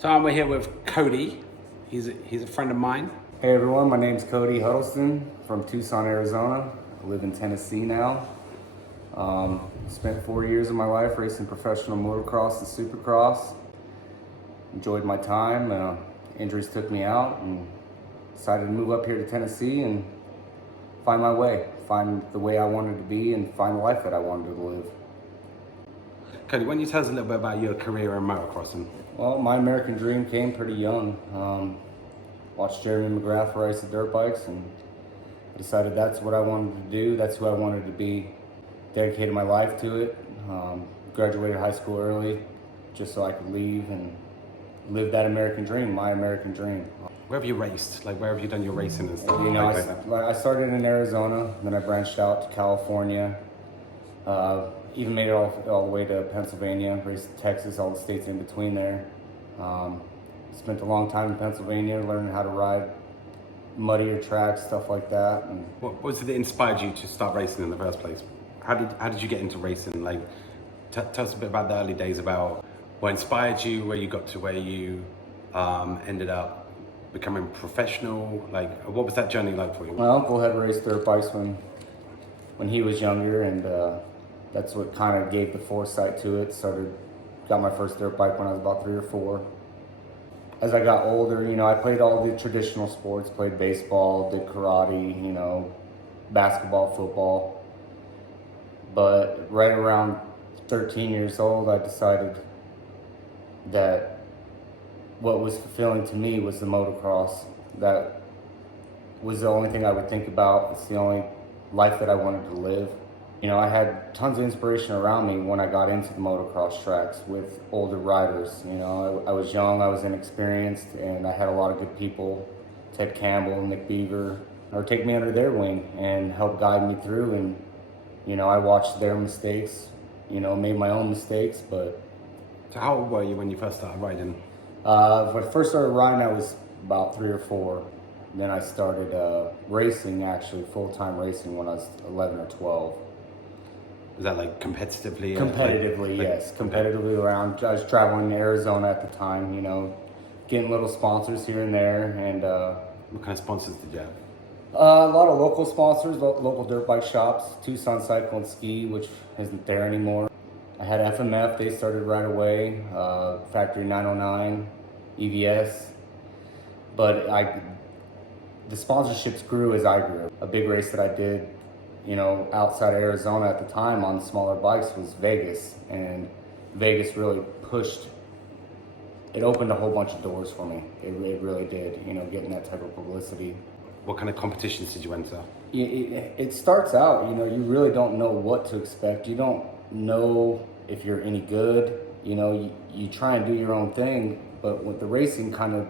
So I'm here with Cody. He's a friend of mine. Hey everyone, my name's Cody Huddleston from Tucson, Arizona. I live in Tennessee now. Spent 4 years of my life racing professional motocross and supercross. Enjoyed my time. Injuries took me out and decided to move up here to Tennessee and find my way, find the way I wanted to be and find the life that I wanted to live. Cody, why don't you tell us a little bit about your career in motocrossing? Well, my American dream came pretty young. Watched Jeremy McGrath race the dirt bikes and decided that's what I wanted to do. That's who I wanted to be. Dedicated my life to it. Graduated high school early just so I could leave and live that American dream, my American dream. Where have you raced? Like, where have you done your racing and stuff? You know, I started in Arizona, then I branched out to California. Even made it all the way to Pennsylvania, raced Texas, all the states in between there. Spent a long time in Pennsylvania learning how to ride muddier tracks, stuff like that. And what was it that inspired you to start racing in the first place? How did you get into racing? Like, tell us a bit about the early days, about what inspired you, where you got to where you ended up becoming professional. Like, what was that journey like for you? My uncle had raced dirt bikes when he was younger, and that's what kind of gave the foresight to it. Got my first dirt bike when I was about 3 or 4. As I got older, you know, I played all the traditional sports, played baseball, did karate, you know, basketball, football. But right around 13 years old, I decided that what was fulfilling to me was the motocross. That was the only thing I would think about. It's the only life that I wanted to live. You know, I had tons of inspiration around me when I got into the motocross tracks with older riders. You know, I was young, I was inexperienced, and I had a lot of good people, Ted Campbell, Nick Beaver, or take me under their wing and help guide me through. And, you know, I watched their mistakes, you know, made my own mistakes, but... So how old were you when you first started riding? When I first started riding, I was about 3 or 4. Then I started racing, actually, full-time racing when I was 11 or 12. Was that like competitively? Competitively, yes. Competitively around. I was traveling to Arizona at the time, you know, getting little sponsors here and there. And what kind of sponsors did you have? A lot of local sponsors, local dirt bike shops, Tucson Cycle and Ski, which isn't there anymore. I had FMF, they started right away, Factory 909, EVS. But the sponsorships grew as I grew. A big race that I did, you know, outside of Arizona at the time on smaller bikes was Vegas, and Vegas really pushed, it opened a whole bunch of doors for me. It really did, you know, getting that type of publicity. What kind of competitions did you enter? It starts out, you know, you really don't know what to expect. You don't know if you're any good, you know, you try and do your own thing, but with the racing kind of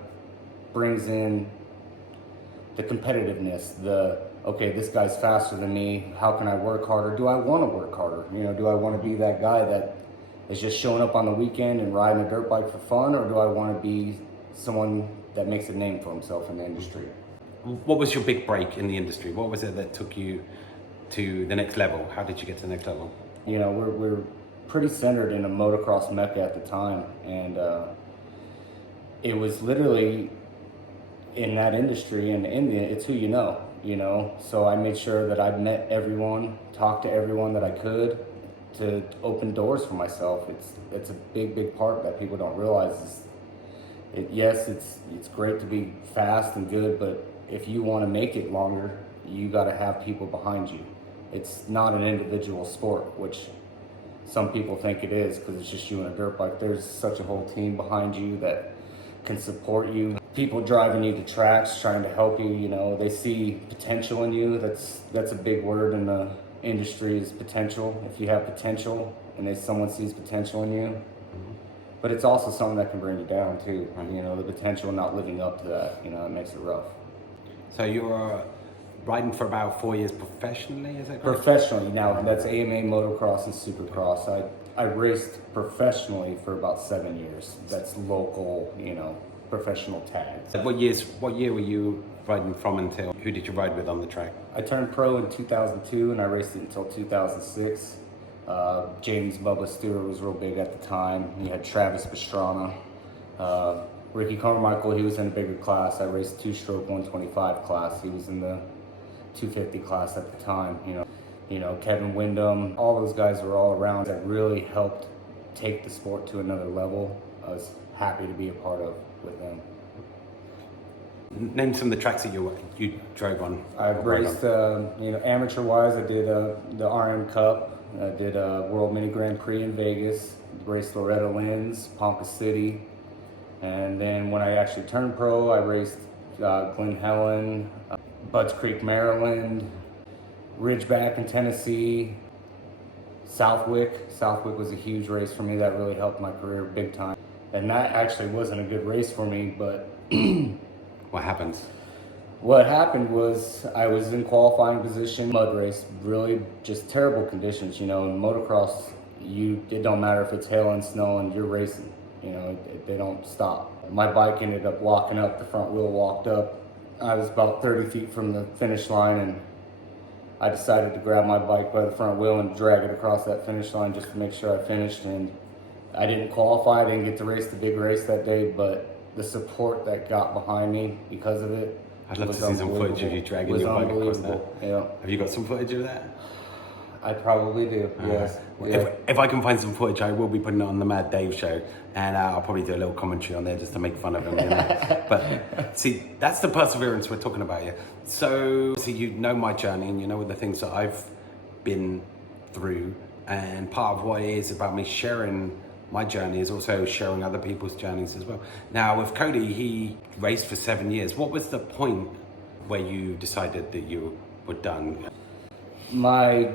brings in the competitiveness, okay, this guy's faster than me, how can I work harder? Do I want to work harder? You know, do I want to be that guy that is just showing up on the weekend and riding a dirt bike for fun, or do I want to be someone that makes a name for himself in the industry? What was your big break in the industry? What was it that took you to the next level? How did you get to the next level? You know, we're pretty centered in a motocross mecca at the time, and it was literally in that industry, and it's who you know. You know, so I made sure that I met everyone, talked to everyone that I could to open doors for myself. It's a big part that people don't realize. Yes, it's great to be fast and good, but if you want to make it longer, you got to have people behind you. It's not an individual sport, which some people think it is because it's just you and a dirt bike. There's such a whole team behind you that can support you. People driving you to tracks, trying to help you, you know, they see potential in you. That's a big word in the industry, is potential. If you have potential and someone sees potential in you, but it's also something that can bring you down too. You know, the potential not living up to that, you know, it makes it rough. So you're riding for about 4 years professionally, is that correct? Professionally, now that's AMA, motocross, and supercross. I raced professionally for about 7 years. That's local, you know, professional tags. What year were you riding from until? Who did you ride with on the track? I turned pro in 2002 and I raced it until 2006. James Bubba Stewart was real big at the time. You had Travis Pastrana. Ricky Carmichael, he was in a bigger class. I raced two-stroke 125 class. He was in the 250 class at the time. Kevin Windham, all those guys were all around that really helped take the sport to another level. I was happy to be a part of with them. Name some of the tracks that you drove on. I've raced, amateur-wise, I did the RM Cup. I did World Mini Grand Prix in Vegas. Raced Loretta Lynn's, Ponca City. And then when I actually turned pro, I raced Glen Helen, Budds Creek, Maryland, Ridgeback in Tennessee, Southwick. Southwick was a huge race for me. That really helped my career big time. And that actually wasn't a good race for me, but What happens? what happened was I was in qualifying position, mud race, really just terrible conditions. In motocross, it don't matter if it's hail and snow and you're racing. They don't stop. My bike ended up locking up, the front wheel walked up. I was about 30 feet from the finish line, and I decided to grab my bike by the front wheel and drag it across that finish line just to make sure I finished. And I didn't qualify, I didn't get to race the big race that day, but the support that got behind me because of it, I'd love to see some footage of you dragging your bike across that. Yeah. Have you got some footage of that? I probably do, yes. Well, Yeah. if I can find some footage, I will be putting it on the Mad Dave show, and I'll probably do a little commentary on there just to make fun of him. But see, that's the perseverance we're talking about here. So you know my journey, and you know the things that I've been through, and part of what it is about me sharing my journey is also sharing other people's journeys as well. Now with Cody, he raced for 7 years. What was the point where you decided that you were done? My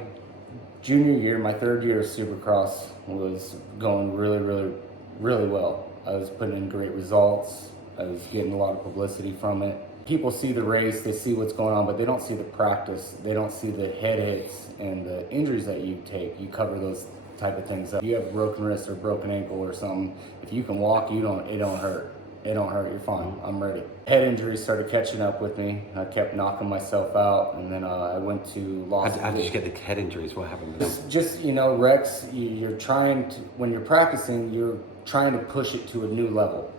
junior year, my third year of Supercross was going really, really, really well. I was putting in great results. I was getting a lot of publicity from it. People see the race, they see what's going on, but they don't see the practice. They don't see the head hits and the injuries that you take. You cover those type of things up. If you have a broken wrist or broken ankle or something, if you can walk, it don't hurt. It don't hurt, you're fine, I'm ready. Head injuries started catching up with me. I kept knocking myself out, and then I went to Los. How did you get the head injuries? What happened with them? Just wrecks, you're trying to, when you're practicing, you're trying to push it to a new level.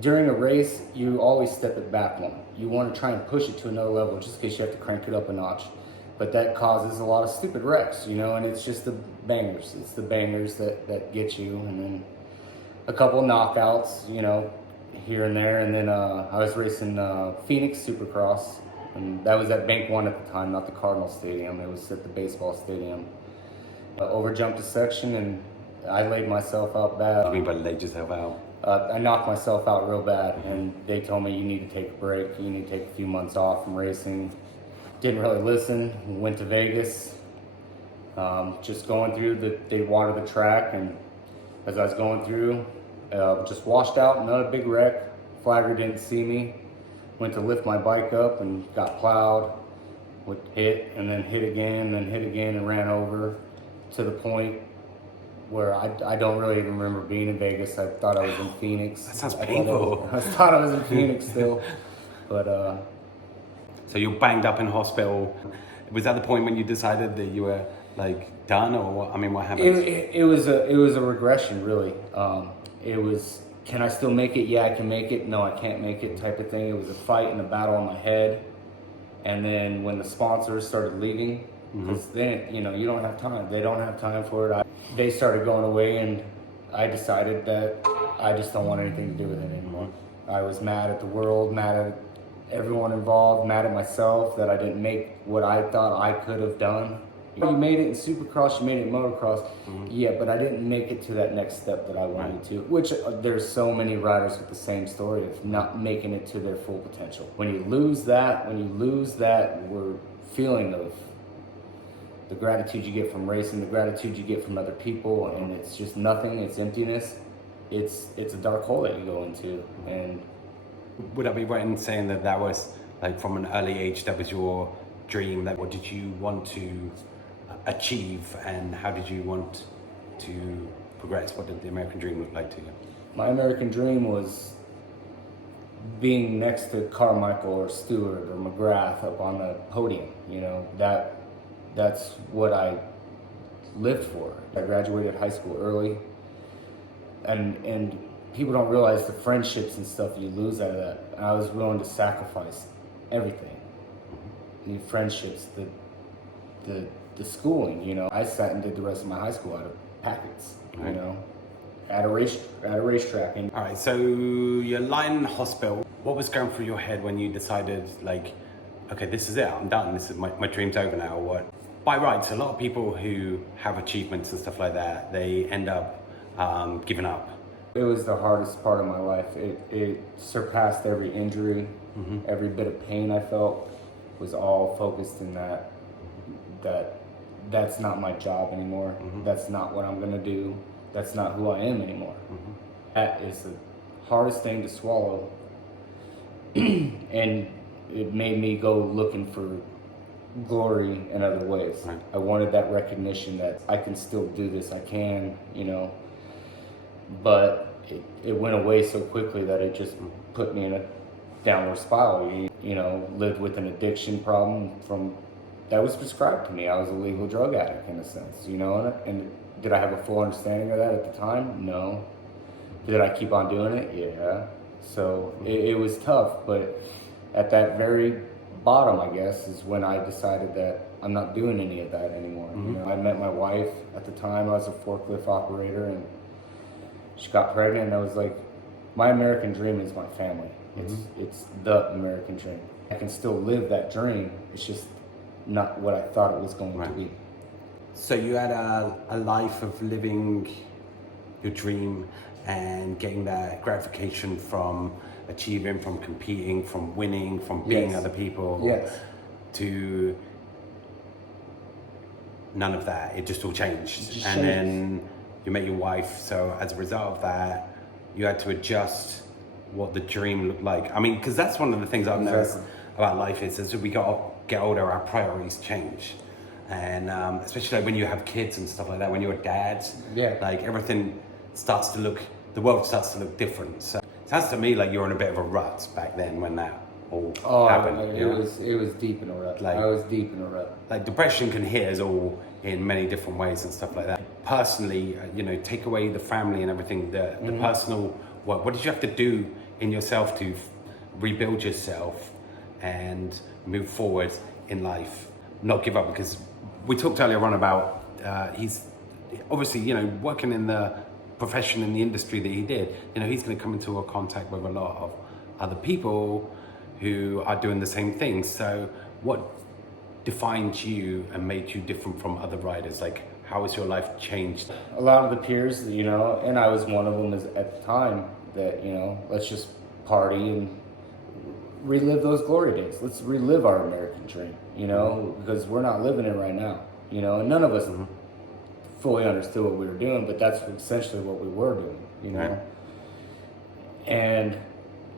During a race, you always step it back one. You want to try and push it to another level just in case you have to crank it up a notch. But that causes a lot of stupid wrecks, and it's just the bangers. It's the bangers that get you, and then a couple of knockouts, here and there. And then I was racing Phoenix Supercross, and that was at Bank One at the time, not the Cardinal Stadium. It was at the baseball stadium. Overjumped a section, and I laid myself out bad. What do you mean by laid yourself out? I knocked myself out real bad, and they told me you need to take a break. You need to take a few months off from racing. Didn't really listen. Went to Vegas. Just going through, they watered the track, and as I was going through, just washed out, not a big wreck. Flagger didn't see me. Went to lift my bike up and got plowed. Hit, and then hit again, and ran over to the point where I don't really even remember being in Vegas. I thought I was in Phoenix. That sounds painful. I thought I was in Phoenix still, but So you're banged up in hospital. Was that the point when you decided that you were done, or what? I mean, what happened? It was a regression, really. It was, can I still make it? Yeah, I can make it. No, I can't make it type of thing. It was a fight and a battle in my head. And then when the sponsors started leaving, because then, you don't have time. They don't have time for it. They started going away, and I decided that I just don't want anything to do with it anymore. I was mad at the world, mad at everyone involved, mad at myself that I didn't make what I thought I could have done. You made it in Supercross, you made it in motocross, yeah, but I didn't make it to that next step that I wanted to, which there's so many riders with the same story of not making it to their full potential. When you lose that feeling of the gratitude you get from racing, the gratitude you get from other people, and it's just nothing, it's emptiness, it's a dark hole that you go into. And would I be right in saying that was from an early age, that was your dream? That what did you want to achieve, and how did you want to progress? What did the American dream look like to you? My American dream was being next to Carmichael or Stewart or McGrath up on the podium. That's what I lived for. I graduated high school early, and people don't realize the friendships and stuff you lose out of that. And I was willing to sacrifice everything. The friendships, the schooling, you know. I sat and did the rest of my high school out of packets, Right. you know, at a racetrack. And All right, so you're lying in the hospital. What was going through your head when you decided, like, okay, this is it, I'm done, this is my dream's over now? What? By rights, a lot of people who have achievements and stuff like that, they end up giving up. it was the hardest part of my life. It surpassed every injury, every bit of pain I felt was all focused in that's not my job anymore. That's not what I'm gonna do. That's not who I am anymore. That is the hardest thing to swallow. And it made me go looking for glory in other ways. Right. I wanted that recognition that I can still do this, I can, you know. But it went away so quickly that it just put me in a downward spiral. You know, lived with an addiction problem that was prescribed to me. I was a legal drug addict in a sense, you know. And did I have a full understanding of that at the time? No. Did I keep on doing it? Yeah. So it was tough, but at that very bottom, I guess, is when I decided that I'm not doing any of that anymore. You know, I met my wife at the time. I was a forklift operator, and she got pregnant, and I was like, my American dream is my family. It's the American dream. I can still live that dream. It's just not what I thought it was going to be. So you had a life of living your dream and getting that gratification from achieving, from competing, from winning, from beating other people. Yes. To none of that. It just all changed. It just and changed. then you met your wife. So as a result of that, you had to adjust what the dream looked like. I mean, because that's one of the things I've noticed about life is as we get older, our priorities change. And especially like when you have kids and stuff like that, when you're a dad, like everything starts to look, the world starts to look different. So it sounds to me like you're in a bit of a rut back then when that all happened. It was deep in a rut. Like, I was deep in a rut. Like depression can hit us all in many different ways and stuff like that. Personally, you know, take away the family and everything, the personal work. What did you have to do in yourself to rebuild yourself and move forward in life? Not give up, because we talked earlier on about he's obviously, you know, working in the profession in the industry that he did. You know, he's going to come into a contact with a lot of other people who are doing the same thing. So what defined you and made you different from other riders? Like, how has your life changed? A lot of the peers, you know, and I was one of them at the time, that, you know, let's just party and relive those glory days. Let's relive our American dream, you know, because we're not living it right now, you know, and none of us fully understood what we were doing, but that's essentially what we were doing, you know. Right. And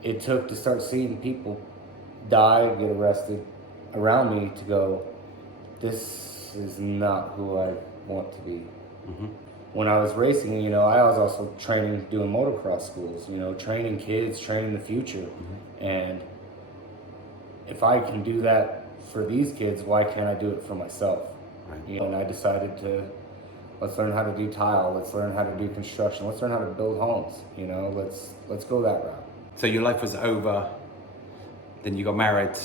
it took to start seeing people die, get arrested around me to go, this is not who I want to be. When I was racing, you know, I was also training, doing motocross schools, you know, training kids, training the future. And if I can do that for these kids, why can't I do it for myself? Right. You know, and I decided to, let's learn how to do tile, let's learn how to do construction, let's learn how to build homes, you know, let's go that route. So your life was over, then you got married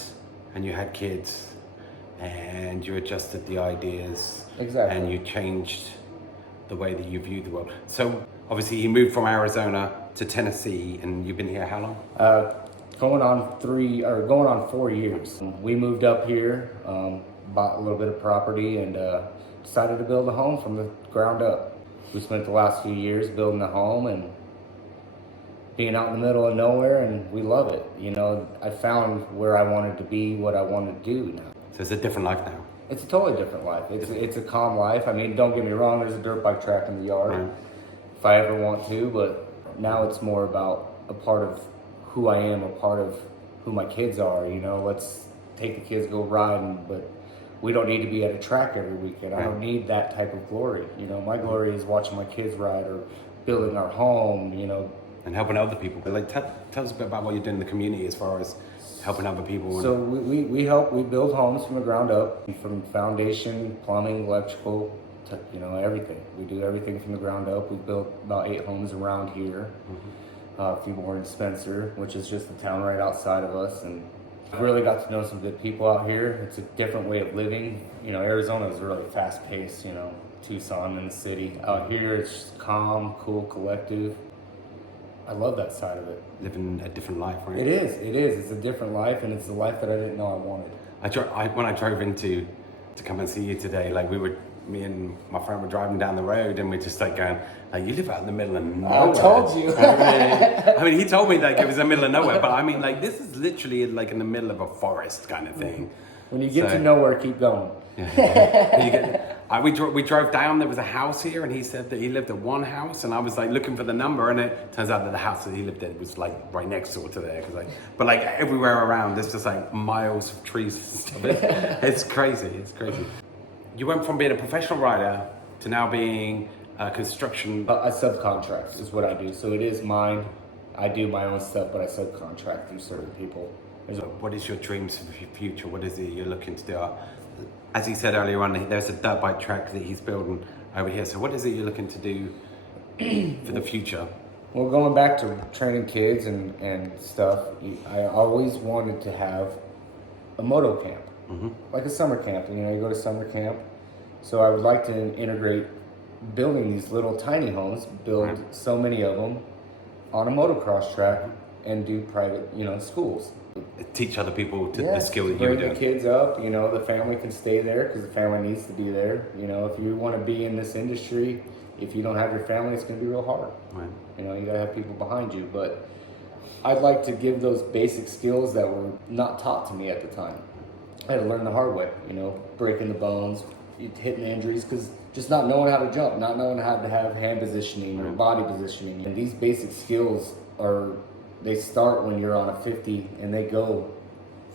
and you had kids and you adjusted the ideas. Exactly. And you changed the way that you view the world. So obviously you moved from Arizona to Tennessee, and you've been here how long? Going on 4 years. We moved up here, bought a little bit of property, and decided to build a home from the ground up. We spent the last few years building a home and being out in the middle of nowhere, and we love it. You know, I found where I wanted to be, what I wanted to do now. So it's a different life now. It's a totally different life. It's a calm life. I mean, don't get me wrong, there's a dirt bike track in the yard if I ever want to, but now it's more about a part of who I am, a part of who my kids are. You know, let's take the kids, go riding, but we don't need to be at a track every weekend. I don't need that type of glory. You know, my glory is watching my kids ride or building our home, you know. And helping other people. But like, tell us a bit about what you're doing in the community as far as helping other people. So we build homes from the ground up, from foundation, plumbing, electrical, you know, everything. We do everything from the ground up. We built about 8 homes around here. If you were in Spencer, which is just a town right outside of us, and I've really got to know some good people out here. It's a different way of living. You know, Arizona is really fast paced, you know, Tucson in the city. Out here, it's just calm, cool, collective. I love that side of it. Living a different life, right? It is. It's a different life, and it's the life that I didn't know I wanted. When I drove to come and see you today, like me and my friend were driving down the road, and we're just like going, like, you live out in the middle of nowhere. I told you. I mean, he told me like it was in the middle of nowhere, but I mean, like, this is literally like in the middle of a forest kind of thing. When you get to nowhere, keep going. We drove down, there was a house here, and he said that he lived at one house, and I was like looking for the number, and it turns out that the house that he lived in was like right next door to there, but like everywhere around, there's just like miles of trees and stuff. It's crazy. You went from being a professional rider to now being a construction. I subcontract is what I do. So it is mine. I do my own stuff, but I subcontract through certain people. What is your dreams for the future? What is it you're looking to do? As he said earlier on, there's a dirt bike track that he's building over here. So what is it you're looking to do for the future? Well, going back to training kids and stuff, I always wanted to have a moto camp, like a summer camp. You know, you go to summer camp. So I would like to integrate building these little tiny homes, build so many of them on a motocross track, and do private, you know, schools. Teach other people the skill that you were doing. Bring the kids up, you know, the family can stay there because the family needs to be there. You know, if you want to be in this industry, if you don't have your family, it's going to be real hard. Right. You know, you got to have people behind you. But I'd like to give those basic skills that were not taught to me at the time. I had to learn the hard way, you know, breaking the bones, hitting injuries, because just not knowing how to jump, not knowing how to have hand positioning or body positioning. And these basic skills they start when you're on a 50 and they go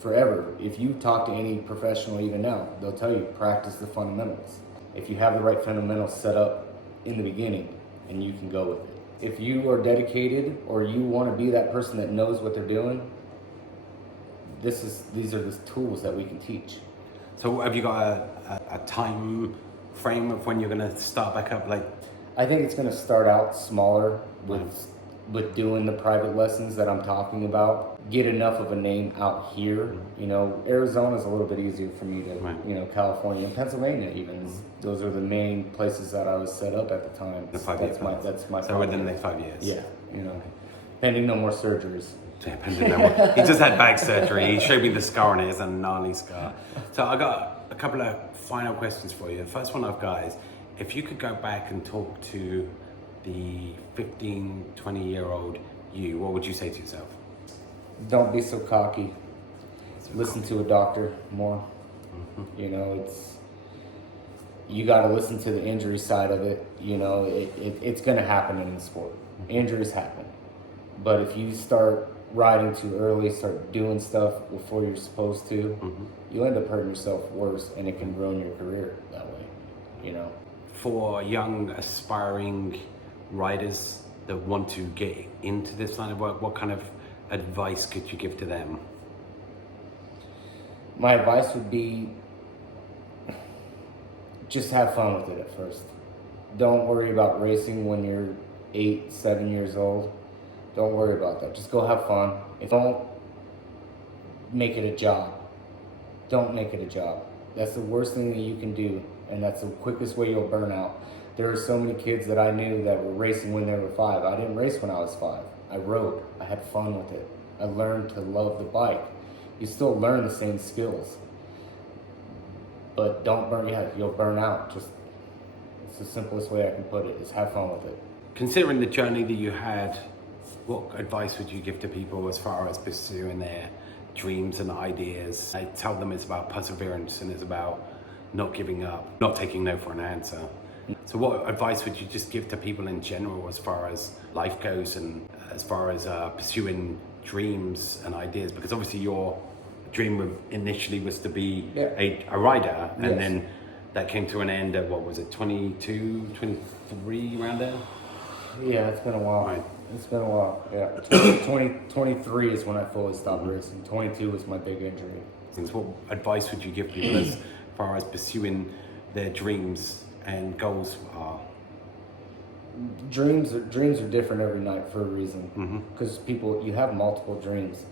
forever. If you talk to any professional even now, they'll tell you practice the fundamentals. If you have the right fundamentals set up in the beginning, and you can go with it. If you are dedicated or you want to be that person that knows what they're doing, these are the tools that we can teach. So have you got a time frame of when you're going to start back up? Like, I think it's going to start out smaller with doing the private lessons that I'm talking about. Get enough of a name out here. You know, Arizona's a little bit easier for me to, you know, California and Pennsylvania even. Those are the main places that I was set up at the time. That's my so within the next 5 years. Yeah, you know, pending no more surgeries. Yeah, pending no more. He just had back surgery. He showed me the scar on it. It's a gnarly scar. So I got a couple of final questions for you. The first one I've got is, if you could go back and talk to the 15, 20-year-old you, what would you say to yourself? Don't be so cocky. Listen to a doctor more. You know, you got to listen to the injury side of it. You know, it's going to happen in the sport. Injuries happen. But if you start riding too early, start doing stuff before you're supposed to, you end up hurting yourself worse, and it can ruin your career that way, you know. For young, aspiring riders that want to get into this line of work, what kind of advice could you give to them? My advice would be just have fun with it at first. Don't worry about racing when you're 8, 7 years old. Don't worry about that. Just go have fun. Don't make it a job. Don't make it a job. That's the worst thing that you can do, and that's the quickest way you'll burn out. There are so many kids that I knew that were racing when they were 5. I didn't race when I was 5. I rode. I had fun with it. I learned to love the bike. You still learn the same skills, but don't burn. Yeah, you'll burn out. It's the simplest way I can put it. Is have fun with it. Considering the journey that you had, what advice would you give to people as far as pursuing their dreams and ideas? I tell them it's about perseverance and it's about not giving up, not taking no for an answer. So what advice would you just give to people in general as far as life goes and as far as pursuing dreams and ideas? Because obviously your dream initially was to be a rider, and then that came to an end at, what was it, 22, 23, around there? Yeah, it's been a while. Right. It's been a while, yeah. 23 is when I fully stopped racing. 22 was my big injury. So what advice would you give people as far as pursuing their dreams and goals are? dreams are different every night for a reason. Because you have multiple dreams.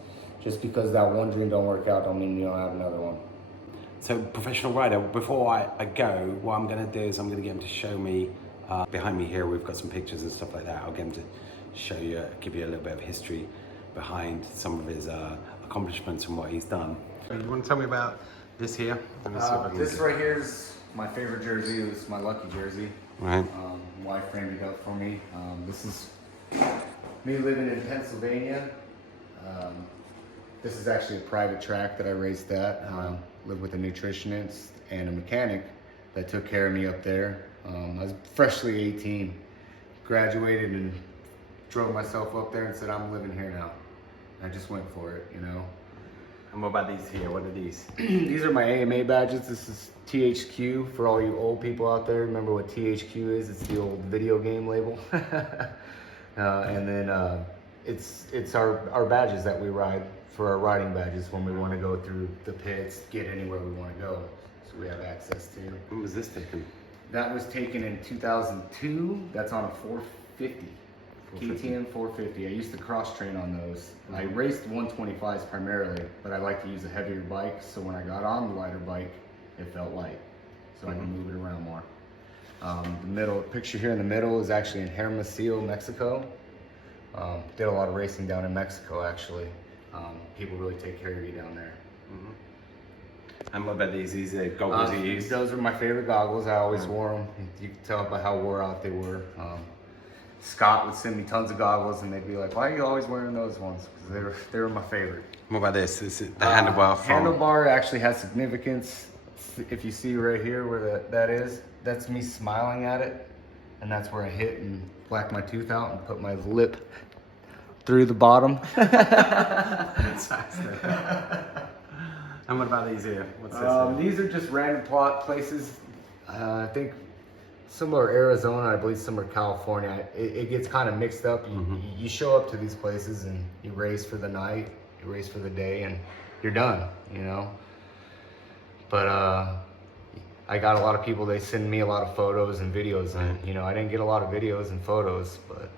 Just because that one dream don't work out, don't mean you don't have another one. So, professional rider, before I go, what I'm going to do is I'm going to get him to show me, behind me here, we've got some pictures and stuff like that. I'll get him to show you, give you a little bit of history behind some of his accomplishments and what he's done. So you want to tell me about this here? Let me see if I can This right here is my favorite jersey. It was my lucky jersey. Right. Wife framed it up for me. This is me living in Pennsylvania. This is actually a private track that I raced at. Lived with a nutritionist and a mechanic that took care of me up there. I was freshly 18, graduated and drove myself up there and said, I'm living here now. I just went for it, you know. And what about these here? What are these? These are my AMA badges. This is THQ for all you old people out there. Remember what THQ is? It's the old video game label. And then it's our badges that we ride for our riding badges when we want to go through the pits, get anywhere we want to go. So we have access to. When was this taken? That was taken in 2002. That's on a 450. KTM 450. I used to cross train on those. I raced 125s primarily, but I like to use a heavier bike. So when I got on the lighter bike, it felt light, so I can move it around more. The middle picture here in the middle is actually in Hermosillo, Mexico. Did a lot of racing down in Mexico actually. People really take care of you down there. And what about these? These are goggles you use? Those are my favorite goggles. I always wore them. You can tell by how wore out they were. Scott would send me tons of goggles, and they'd be like, "Why are you always wearing those ones?" Because they were my favorite. What about this? This is the handlebar from... Handlebar actually has significance. If you see right here where that is, that's me smiling at it, and that's where I hit and blacked my tooth out and put my lip through the bottom. And what about these here? What's this? These are just random plot places. I think some are Arizona, I believe some are California. It gets kind of mixed up. You show up to these places and you race for the night, you race for the day, and you're done, you know. But I got a lot of people, they send me a lot of photos and videos, and you know, I didn't get a lot of videos and photos, but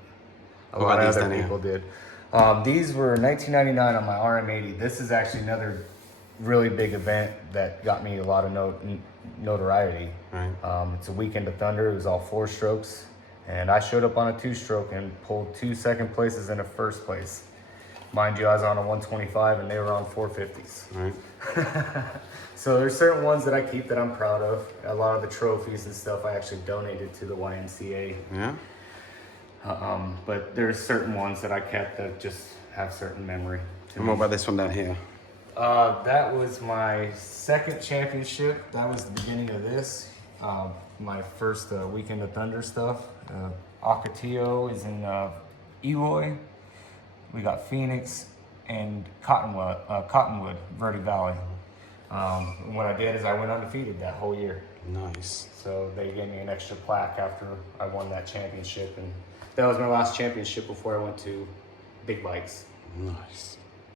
a lot of other people did. These were 1999 on my RM80. This is actually another really big event that got me a lot of notoriety. Right. It's a Weekend of Thunder. It was all 4 strokes, and I showed up on a 2-stroke and pulled 2 second places and a first place. Mind you, I was on a 125 and they were on 450s. Right. So there's certain ones that I keep that I'm proud of. A lot of the trophies and stuff I actually donated to the YMCA. Yeah. But there's certain ones that I kept that just have certain memory to And me. what about this one down here? That was my second championship. That was the beginning of this. My first Weekend of Thunder stuff. Ocotillo is in Eloy. We got Phoenix and Cottonwood, Verde Valley. What I did is I went undefeated that whole year. Nice. So they gave me an extra plaque after I won that championship, and that was my last championship before I went to big bikes. Nice.